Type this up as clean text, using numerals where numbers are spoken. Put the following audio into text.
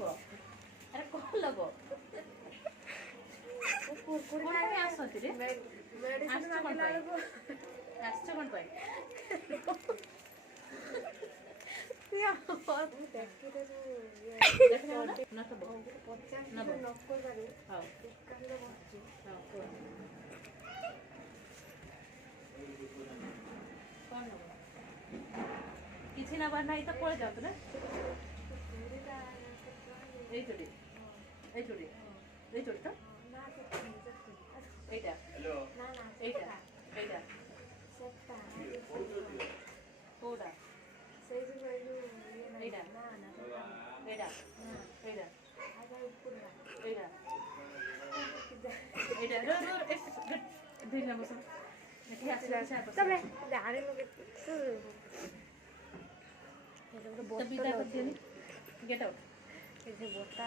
लबो अरे कौन लबो कुरकुरी नहीं आसती रे मेडिसिन मांगला को आस्ते कोन पाई या और देखि रे देख ना तो 50 ना नक्को करू हां कान लो बच्ची हां कौन लो किसी ना बार नहीं तो पड़ जात ना এই চুড়ি এই চুড়ি এই চুড়িটা না এইটা হ্যালো না না এইটা এইটা সেটা কোডা সেই যে এইলো এইটা না না এইটা এইটা আগে উপর না এইটা এইটা দিলাম বস দেখি আসলে তবে জানি লোকে এটা বড় বিদা করছিনি গেট আউট এই যে বড়টা